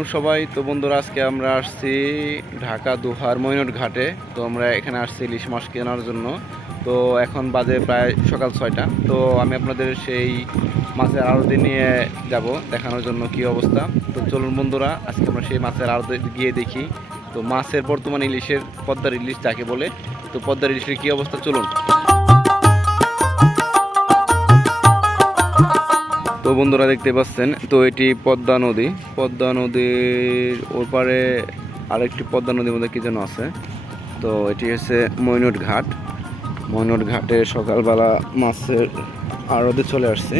আলাইকুম সবাই। তো বন্ধুরা, আজকে আমরা আসছি ঢাকা দোহার মইনট ঘাটে। তো আমরা এখানে আসছি ইলিশ মাছ কেনার জন্য। তো এখন বাজে প্রায় সকাল 6টা। তো আমি আপনাদের সেই মাছের আড়তে নিয়ে যাব দেখানোর জন্য কি অবস্থা। তো চলুন বন্ধুরা, আজকে আমরা সেই মাছের আড়তে গিয়ে দেখি তো মাছের বর্তমান ইলিশের, পদ্মার ইলিশ যাকে বলে, তো পদ্মার ইলিশের কি অবস্থা চলুন। তো বন্ধুরা দেখতে পাচ্ছেন, তো এটি পদ্মা নদী। পদ্মা নদীর ওপারে আরেকটি পদ্মা নদীর মধ্যে কি যেন আছে। তো এটি হচ্ছে মইনট ঘাট। মইনট ঘাটে সকালবেলা মাছের আড়তে চলে আসছে।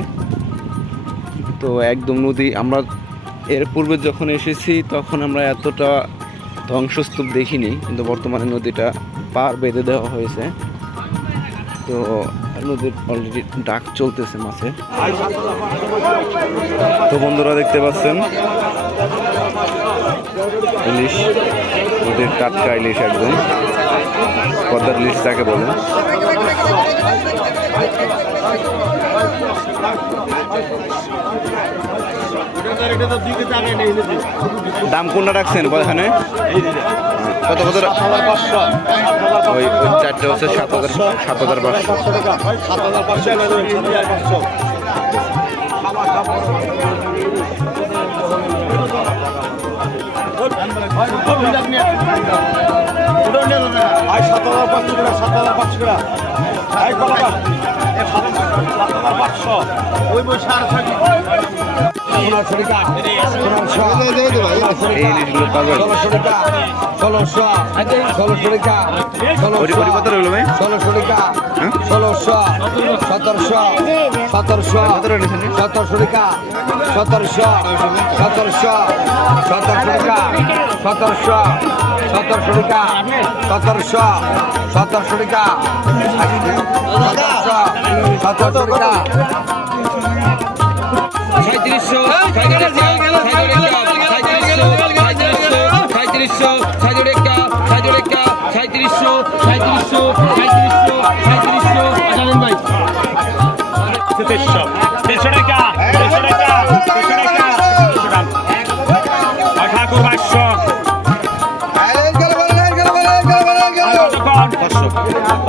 তো একদম নদী, আমরা এর পূর্বে যখন এসেছি তখন আমরা এতটা ধ্বংসস্তূপ দেখিনি, কিন্তু বর্তমানে নদীটা পার বেঁধে দেওয়া হয়েছে। তো নদীর অলরেডি ডাক চলতেছে মাছের। তো বন্ধুরা দেখতে পাচ্ছেন ইলিশ, নদীর টাটকা ইলিশ, একদম পদ্মার ইলিশ যাকে বলে। দাম কোনটা রাখছেন এখানে? কত কত? ওই চারটে হচ্ছে 7,500।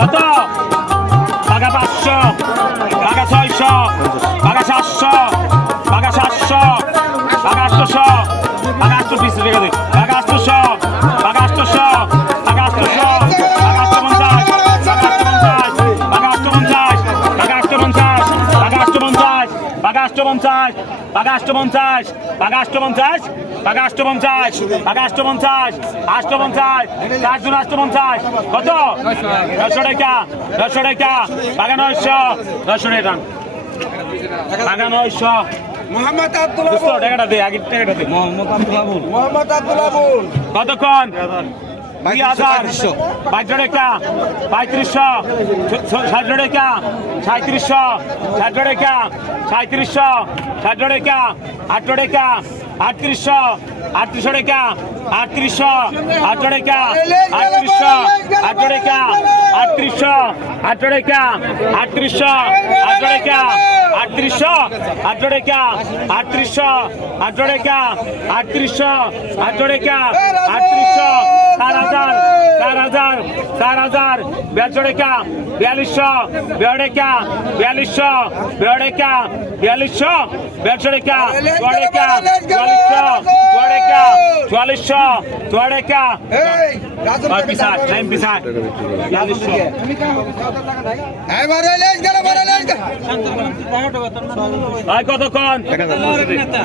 কত? বাঘা 500, বাঘা 600, বাঘা 700, বাঘা 700, বাঘা 800, বাঘা 820 টাকা দে, বাঘা 800, বাঘা 800, বাঘা 800, বাঘা 850, বাঘা 850, বাঘা 850, বাঘা 850, বাঘা 850, বাঘা 850, বাঘা 850, বাঘা 850, বাঘা 850, 850, 4 850, কত? 900 টাকা, 900 টাকা, বাঘা 900, 900 টাকা, বাঘা 900। মোহাম্মদ আব্দুল আবুল টাকাটা দে, আগে টাকাটা দে। মোহাম্মদ আব্দুল আবুল কতক্ষণ? 2000, 22 টাকা, 3500, 60 টাকা, 3700, 60 টাকা, 3700, 60 টাকা, 8 টাকা, 3800, 3800 টাকা, 3800, 8 টাকা, 3800, 8 টাকা, 3800, 8 টাকা, 3800, 8 টাকা, 3800, 8 টাকা, 3800, 8 টাকা, 3800, 8 টাকা, 3800, 4000, 4000, 4000, 42 টাকা, 4200, 42 টাকা, 4200, 42 টাকা, 4200, 42 টাকা, 42 টাকা, 4400, 4400, 4400 টাকা, আর পিছাট, টাইম পিছাট, 4200। ভাই কতক্ষণ?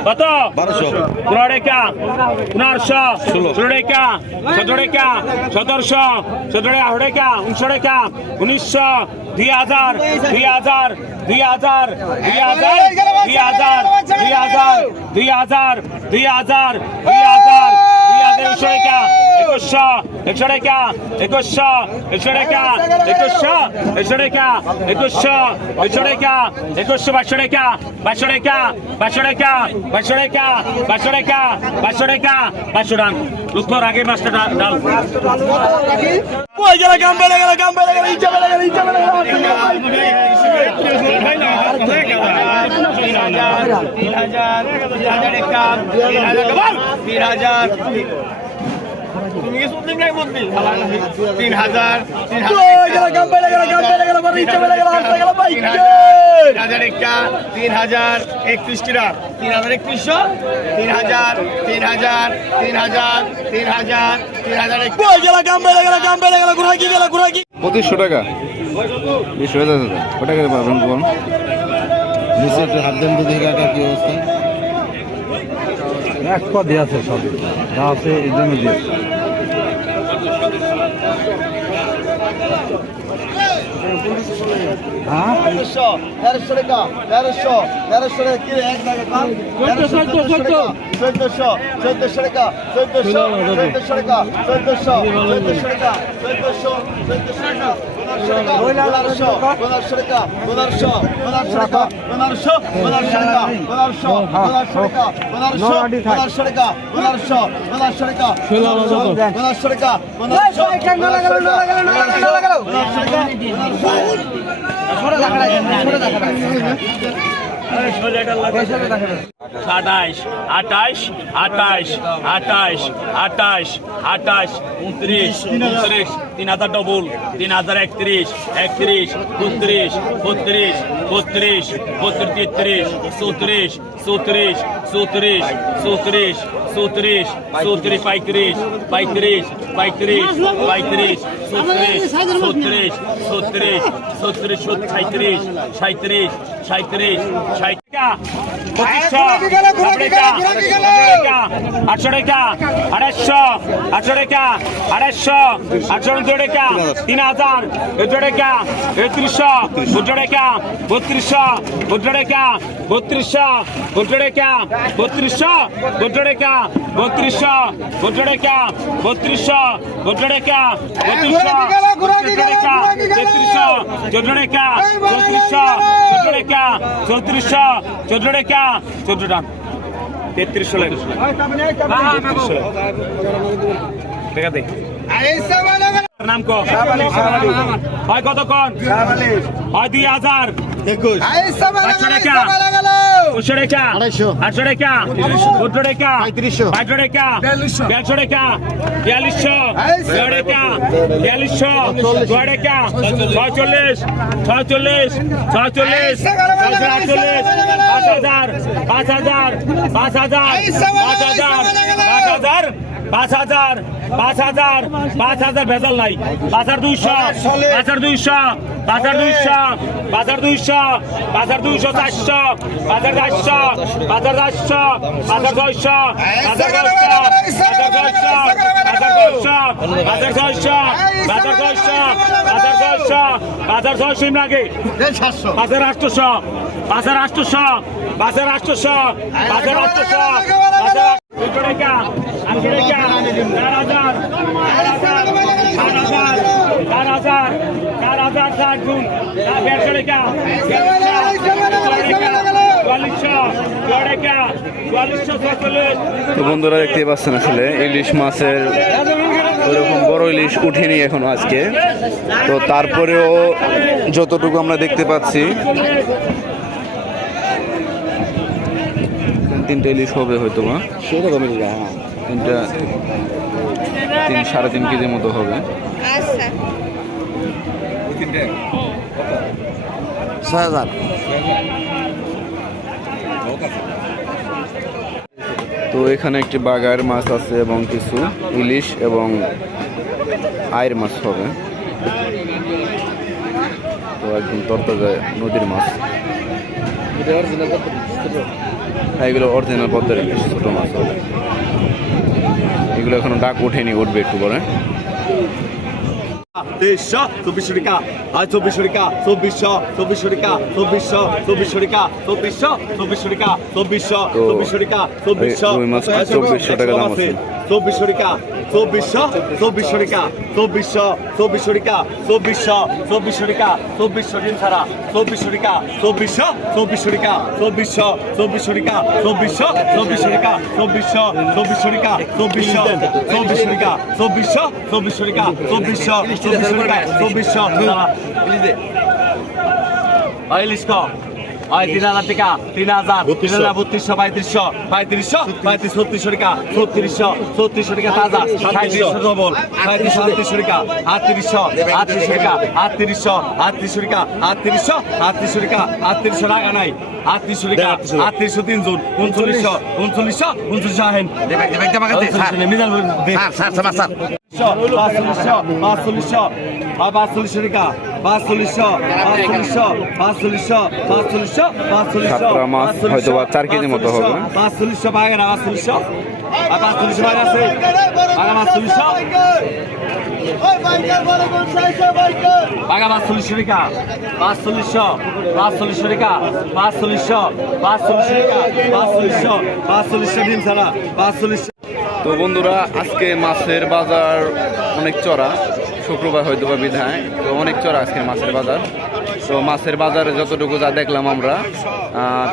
কত? 1200, 15 টাকা, 1500, 16 টাকা, 17 টাকা, 1700, 17 টাকা, 18 টাকা, 1900, 2000, 2000, 2000, 2000, 2000, 2000, 2000, 2000, 2000, 2100 টাকা, 2100, 100 টাকা, 2100, 100 টাকা, 2100, 100 টাকা, 2100, 100 টাকা, 2100, 500 টাকা, 500 টাকা, 500 টাকা, 500 টাকা, 500 টাকা, 500 টাকা, 500 টাকা। লুকর আগে মাছটা ডাল। ওই গেল গাম বেড়ে গেল, গাম বেড়ে গেল, ইচ্ছা বেড়ে গেল, ইচ্ছা বেড়ে গেল। পঁচিশশো টাকা 20,000 ওটা করে পাবেন বলুন। এক পা দিয়ে আছে সব যা আছে এই জন্য দিয়ে হ্যাঁ 1300 টাকা 1300 টাকা কি এক টাকা কম 1400 টাকা 1400 টাকা 1400 টাকা 28 28 28 28 28 28 29 29 3000 ডবল 3031 31 32 32 32 33 34 34 34 34 34 34 35 35 35 35 34 34 34 37 37 37 60 টাকা 800 টাকা 250 টাকা 800 টাকা 3000 টাকা 32 টাকা 32 টাকা 32 টাকা 32 টাকা 32 টাকা 32 টাকা 33 নাম কো হয় কতক্ষণ হয় 2000 21 500 টাকা 800 টাকা 800 টাকা 17 টাকা 35 টাকা 150 টাকা 4200 টাকা 4200 টাকা 46 46 46 5000 5000 ভেজাল নাই 5200 5200 5200 5200 5200 400 5400 তো বন্ধুরা দেখতে পাচ্ছেন আসলে ইলিশ মাছের ওরকম বড় ইলিশ উঠেনি এখনো আজকে, তো তারপরেও যতটুকু আমরা দেখতে পাচ্ছি 3টে ইলিশ হবে হয়তো বা তিনটা 3-3.5 কেজির মতো হবে। আচ্ছা 6000 তো এখানে একটি বাগার মাছ আছে এবং কিছু ইলিশ এবং আয়ের মাছ হবে। তো একদম তরতাজা নদীর মাছ, এগুলো অরিজিনাল পদ্মার ইলিশ, ছোটো মাছ হবে। এগুলো এখনো ডাক ওঠেনি, উঠবে একটু পরে। 2324 টাকা, 24 টাকা, 2400 টাকা, 2400 টাকা, 2400 টাকা, 2400 টাকা, 2400 রুই মাছ 2400 টাকা দাম আছে। 2400 টাকা, 2400 টাকা, 2400 টাকা, 2400 টাকা, 2400 দিন ছাড়া, 2400 টাকা, 2400 টাকা, 2400 টাকা, 2400 টাকা, 2400 টাকা, 2400 টাকা, 2400 টাকা, 2400 টাকা, 2400 ইলিশ ক 3000 টাকা 3000 3200 3500 3500 টাকা 3600 টাকা তাজা 3700 ডবল 3700 টাকা 3800 টাকা 3800 টাকা 3800 টাকা 3800 টাকা নাই 3800 টাকা 3800 3 জন 3900 আহেন মিজান স্যার 4500 টাকা 4500 সাতটা মাছ হয়তো বা 4 কেজি মতো হবে। 4500 পাগে না 4500 আর 4500 পাগে আছে পাগা 4500 ওই বাইকার বড় কোন সাইজে বাইকার পাগা 4500 টাকা 4500 টাকা 4500 দিন ছাড়া 4500। তো বন্ধুরা আজকে মাছের বাজার অনেক চড়া, শুক্রবার হয়তো বা বিধায়, তো অনেক চড়া আজকে মাছের বাজার। তো মাছের বাজারে যতটুকু যা দেখলাম আমরা,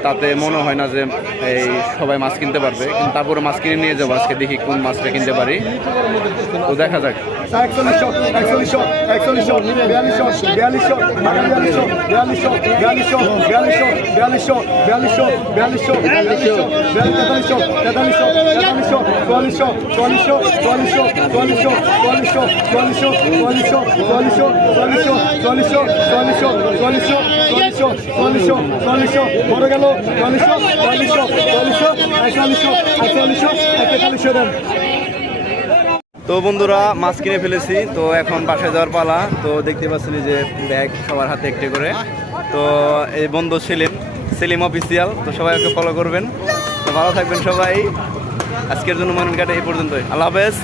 তাতে মনে হয় না যে এই সবাই মাছ কিনতে পারবে, কিন্তু তারপরে মাছ কিনে নিয়ে যাবো আজকে, দেখি কোন মাছটা কিনতে পারি, তো দেখা যাক। 41 তো বন্ধুরা মাছ কিনে ফেলেছি, তো এখন বাসায় যাওয়ার পালা। তো দেখতে পাচ্ছেন যে ব্যাগ সবার হাতে একটি করে। তো এই বন্ধু সেলিম অফিসিয়াল, তো সবাই ওকে ফলো করবেন। তো ভালো থাকবেন সবাই। আজকের জন্য মনন কাটে এই পর্যন্তই। আল্লাহ হাফেজ।